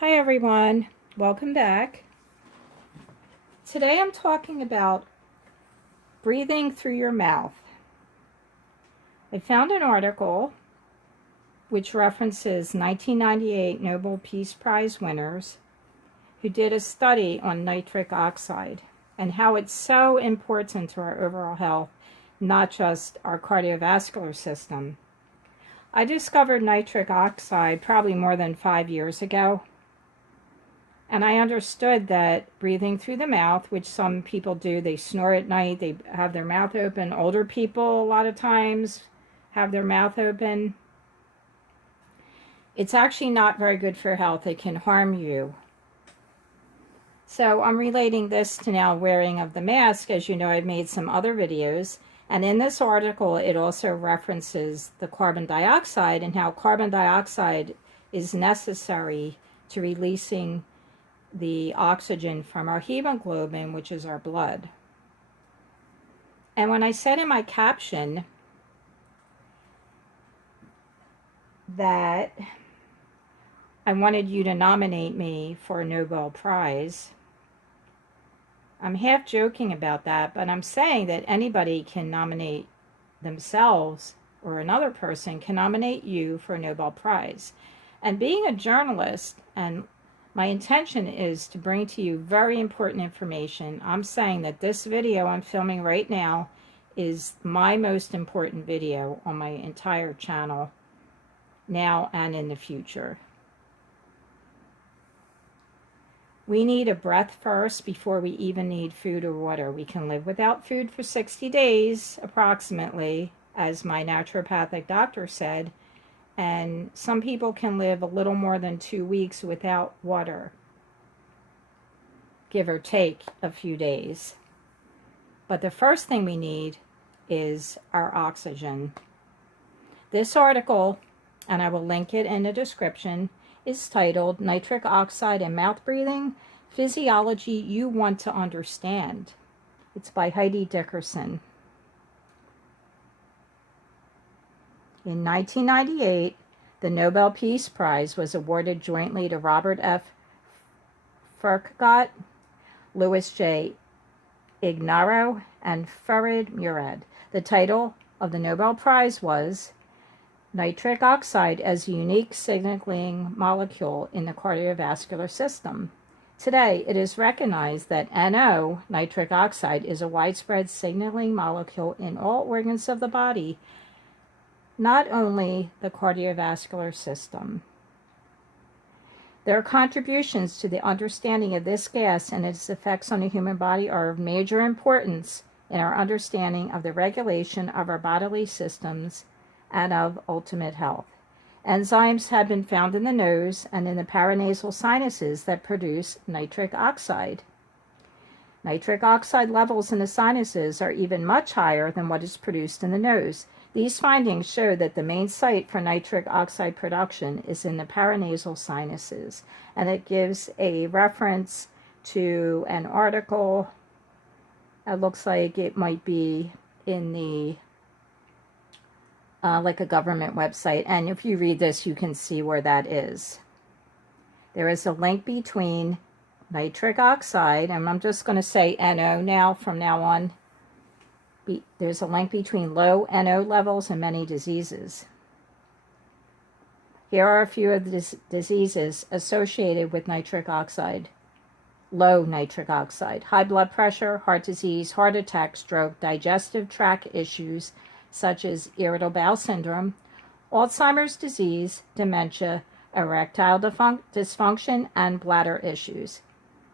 Hi everyone, welcome back. Today I'm talking about breathing through your mouth. I found an article which references 1998 Nobel Peace Prize winners who did a study on nitric oxide and how it's so important to our overall health, not just our cardiovascular system. I discovered nitric oxide probably more than 5 years ago. And I understood that breathing through the mouth, which some people do, they snore at night, they have their mouth open. Older people, a lot of times, have their mouth open. It's actually not very good for health. It can harm you. So I'm relating this to now wearing of the mask. As you know, I've made some other videos. And in this article, it also references the carbon dioxide and how carbon dioxide is necessary to releasing the oxygen from our hemoglobin, which is our blood. And when I said in my caption that I wanted you to nominate me for a Nobel Prize, I'm half joking about that, but I'm saying that anybody can nominate themselves, or another person can nominate you for a Nobel Prize. And being a journalist, and my intention is to bring to you very important information. I'm saying that this video I'm filming right now is my most important video on my entire channel, now and in the future. We need a breath first before we even need food or water. We can live without food for 60 days, approximately, as my naturopathic doctor said. And some people can live a little more than 2 weeks without water, give or take a few days. But the first thing we need is our oxygen. This article, and I will link it in the description, is titled Nitric Oxide and Mouth Breathing, Physiology You Want to Understand. It's by Dickerson. In 1998, the Nobel Peace Prize was awarded jointly to Robert F. Furchtgott, Louis J. Ignarro, and Farid Murad. The title of the Nobel Prize was Nitric Oxide as a Unique Signaling Molecule in the Cardiovascular System. Today, it is recognized that NO, nitric oxide, is a widespread signaling molecule in all organs of the body, not only the cardiovascular system. Their contributions to the understanding of this gas and its effects on the human body are of major importance in our understanding of the regulation of our bodily systems and of ultimate health. Enzymes have been found in the nose and in the paranasal sinuses that produce nitric oxide. Nitric oxide levels in the sinuses are even much higher than what is produced in the nose. These findings show that the main site for nitric oxide production is in the paranasal sinuses, and it gives a reference to an article. It looks like it might be in the like a government website, and if you read this, you can see where that is. There is a link between nitric oxide, and I'm just going to say NO now from now on. There's a link between low NO levels and many diseases. Here are a few of the diseases associated with nitric oxide. Low nitric oxide: high blood pressure, heart disease, heart attack, stroke, digestive tract issues such as irritable bowel syndrome, Alzheimer's disease, dementia, erectile dysfunction, and bladder issues.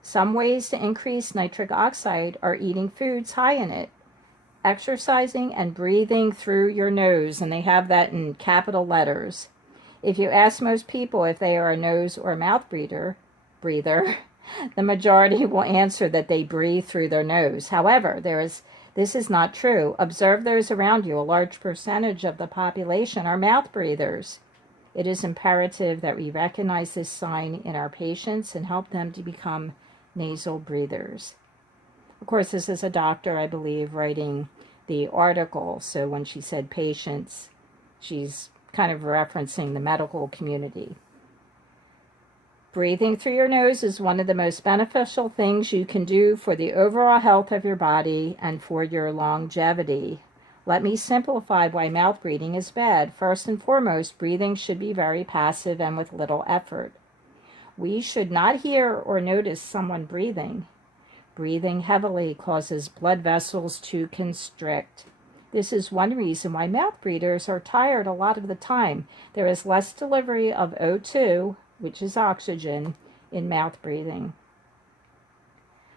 Some ways to increase nitric oxide are eating foods high in it, exercising, and breathing through your nose, and they have that in capital letters. If you ask most people if they are a nose or mouth breather, the majority will answer that they breathe through their nose. However, this is not true. Observe those around you. A large percentage of the population are mouth breathers. It is imperative that we recognize this sign in our patients and help them to become nasal breathers. Of course, this is a doctor, I believe, writing the article, so when she said patients, she's kind of referencing the medical community. Breathing through your nose is one of the most beneficial things you can do for the overall health of your body and for your longevity. Let me simplify why mouth breathing is bad. First and foremost, breathing should be very passive and with little effort. We should not hear or notice someone breathing. Breathing heavily causes blood vessels to constrict. This is one reason why mouth breathers are tired a lot of the time. There is less delivery of O2, which is oxygen, in mouth breathing.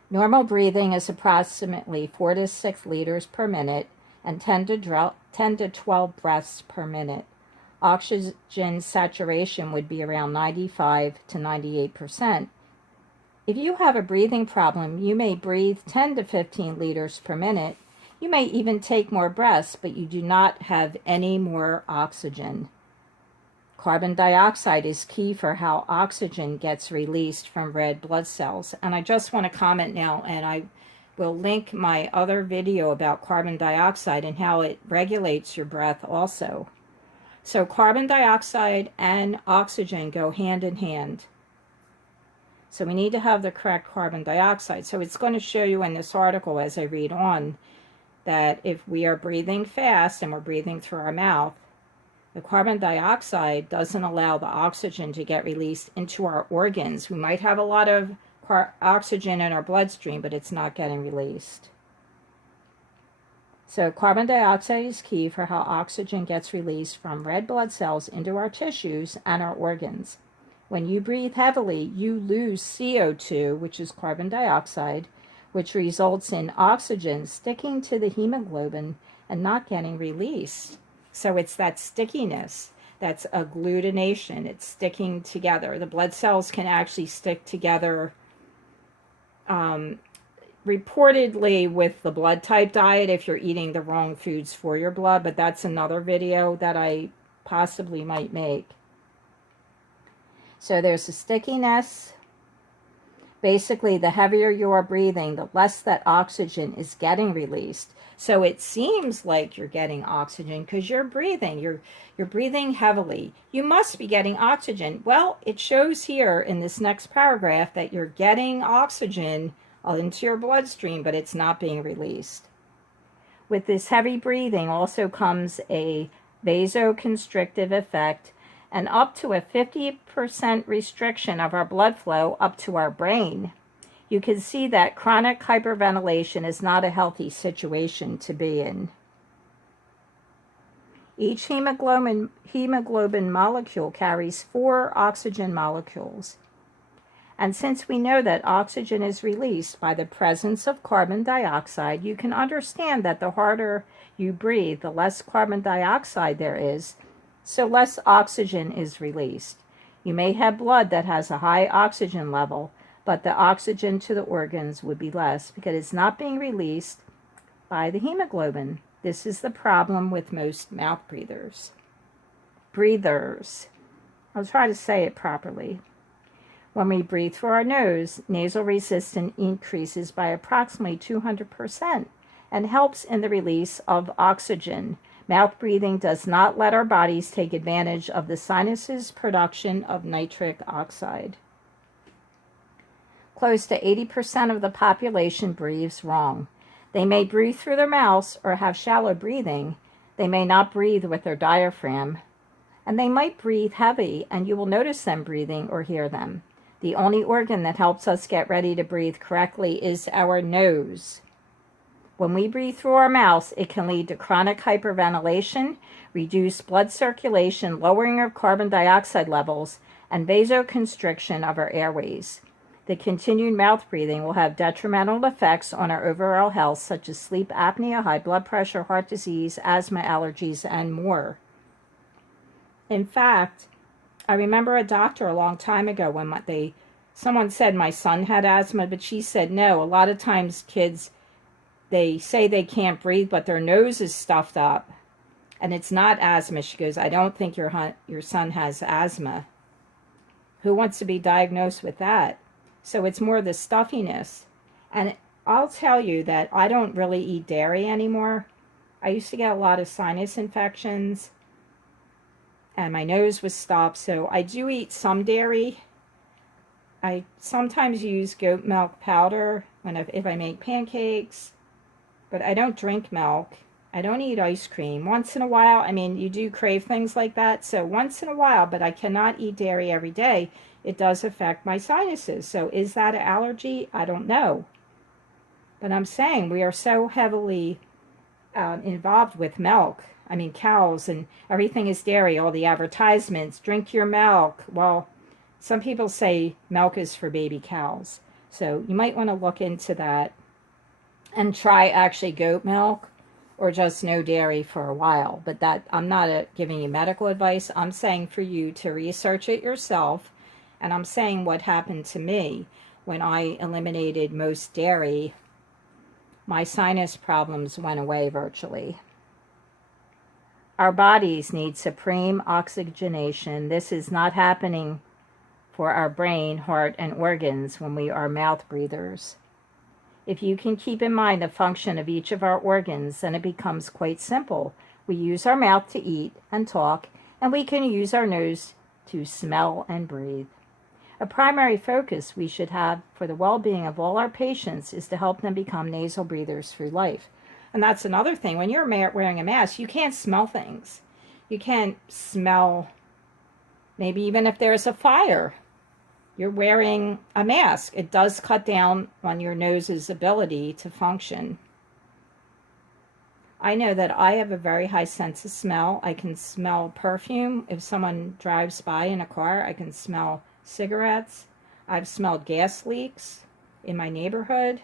Normal breathing is approximately 4 to 6 liters per minute and 10 to 12 breaths per minute. Oxygen saturation would be around 95 to 98%. If you have a breathing problem, you may breathe 10 to 15 liters per minute. You may even take more breaths, but you do not have any more oxygen. Carbon dioxide is key for how oxygen gets released from red blood cells. And I just want to comment now, and I will link my other video about carbon dioxide and how it regulates your breath also. So carbon dioxide and oxygen go hand in hand. So we need to have the correct carbon dioxide. So it's going to show you in this article as I read on that if we are breathing fast and we're breathing through our mouth, the carbon dioxide doesn't allow the oxygen to get released into our organs. We might have a lot of oxygen in our bloodstream, but it's not getting released. So carbon dioxide is key for how oxygen gets released from red blood cells into our tissues and our organs. When you breathe heavily, you lose CO2, which is carbon dioxide, which results in oxygen sticking to the hemoglobin and not getting released. So it's that stickiness, that's agglutination, it's sticking together. The blood cells can actually stick together reportedly with the blood type diet if you're eating the wrong foods for your blood, but that's another video that I possibly might make. So there's a stickiness. Basically, the heavier you are breathing, the less that oxygen is getting released. So it seems like you're getting oxygen because you're breathing. You're breathing heavily. You must be getting oxygen. Well, it shows here in this next paragraph that you're getting oxygen into your bloodstream, but it's not being released. With this heavy breathing also comes a vasoconstrictive effect and up to a 50% restriction of our blood flow up to our brain. You can see that chronic hyperventilation is not a healthy situation to be in. Each hemoglobin molecule carries 4 oxygen molecules. And since we know that oxygen is released by the presence of carbon dioxide, you can understand that the harder you breathe, the less carbon dioxide there is, so less oxygen is released. You may have blood that has a high oxygen level, but the oxygen to the organs would be less because it's not being released by the hemoglobin. This is the problem with most mouth breathers. I'll try to say it properly. When we breathe through our nose, nasal resistance increases by approximately 200% and helps in the release of oxygen. Mouth breathing does not let our bodies take advantage of the sinuses' production of nitric oxide. Close to 80% of the population breathes wrong. They may breathe through their mouths or have shallow breathing. They may not breathe with their diaphragm. And they might breathe heavy, and you will notice them breathing or hear them. The only organ that helps us get ready to breathe correctly is our nose. When we breathe through our mouths, it can lead to chronic hyperventilation, reduced blood circulation, lowering of carbon dioxide levels, and vasoconstriction of our airways. The continued mouth breathing will have detrimental effects on our overall health, such as sleep apnea, high blood pressure, heart disease, asthma, allergies, and more. In fact, I remember a doctor a long time ago when someone said my son had asthma, but she said no. A lot of times kids, they say they can't breathe, but their nose is stuffed up, and it's not asthma. She goes, I don't think your son has asthma. Who wants to be diagnosed with that? So it's more the stuffiness. And I'll tell you that I don't really eat dairy anymore. I used to get a lot of sinus infections, and my nose was stopped. So I do eat some dairy, I sometimes use goat milk powder if I make pancakes, but I don't drink milk. I don't eat ice cream. Once in a while, I mean, you do crave things like that, so once in a while, but I cannot eat dairy every day. It does affect my sinuses. So is that an allergy? I don't know. But I'm saying we are so heavily involved with milk. I mean, cows and everything is dairy, all the advertisements, drink your milk. Well, some people say milk is for baby cows. So you might want to look into that and try actually goat milk or just no dairy for a while. But that, I'm not giving you medical advice. I'm saying for you to research it yourself. And I'm saying what happened to me when I eliminated most dairy. My sinus problems went away virtually. Our bodies need supreme oxygenation. This is not happening for our brain, heart, and organs when we are mouth breathers. If you can keep in mind the function of each of our organs, then it becomes quite simple. We use our mouth to eat and talk, and we can use our nose to smell and breathe. A primary focus we should have for the well-being of all our patients is to help them become nasal breathers through life. And that's another thing. When you're wearing a mask, you can't smell things. You can't smell, maybe even if there's a fire. You're wearing a mask. It does cut down on your nose's ability to function. I know that I have a very high sense of smell. I can smell perfume. If someone drives by in a car, I can smell cigarettes. I've smelled gas leaks in my neighborhood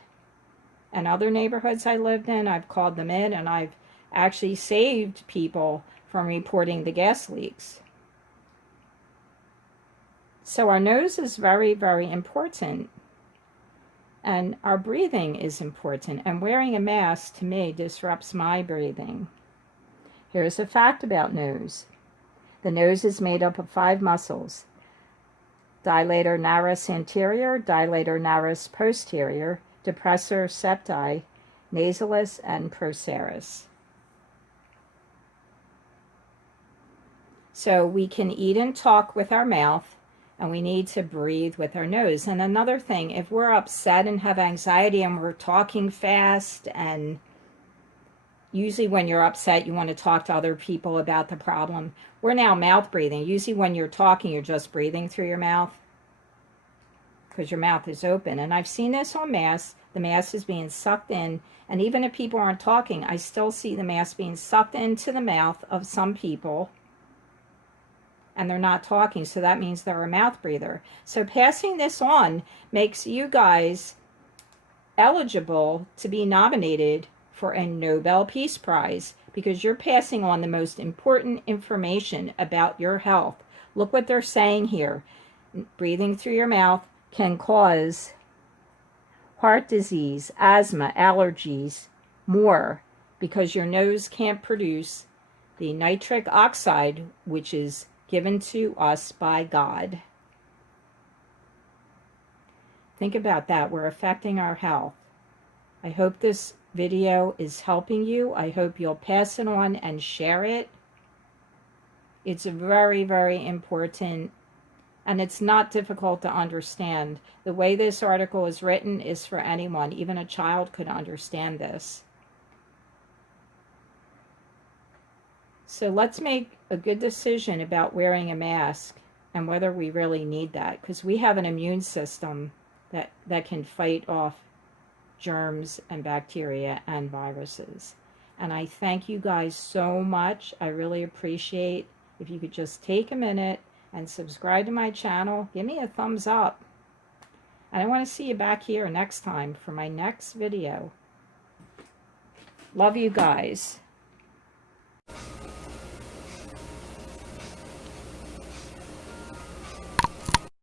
and other neighborhoods I lived in. I've called them in, and I've actually saved people from reporting the gas leaks. So our nose is very, very important, and our breathing is important, and wearing a mask to me disrupts my breathing. Here's a fact about nose. The nose is made up of 5 muscles: dilator naris anterior, dilator naris posterior, depressor septi, nasalis, and procerus. So we can eat and talk with our mouth, and we need to breathe with our nose. And another thing, if we're upset and have anxiety and we're talking fast, and usually when you're upset you want to talk to other people about the problem, we're now mouth breathing. Usually when you're talking, you're just breathing through your mouth because your mouth is open. And I've seen this on masks. The mask is being sucked in, and even if people aren't talking, I still see the mask being sucked into the mouth of some people, and they're not talking, so that means they're a mouth breather. So passing this on makes you guys eligible to be nominated for a Nobel Peace Prize, because you're passing on the most important information about your health. Look what they're saying here. Breathing through your mouth can cause heart disease, asthma, allergies, more, because your nose can't produce the nitric oxide, which is given to us by God. Think about that. We're affecting our health. I hope this video is helping you. I hope you'll pass it on and share it. It's very, very important, and it's not difficult to understand. The way this article is written is for anyone. Even a child could understand this. So let's make a good decision about wearing a mask and whether we really need that, because we have an immune system that can fight off germs and bacteria and viruses. And I thank you guys so much. I really appreciate if you could just take a minute and subscribe to my channel. Give me a thumbs up. And I want to see you back here next time for my next video. Love you guys.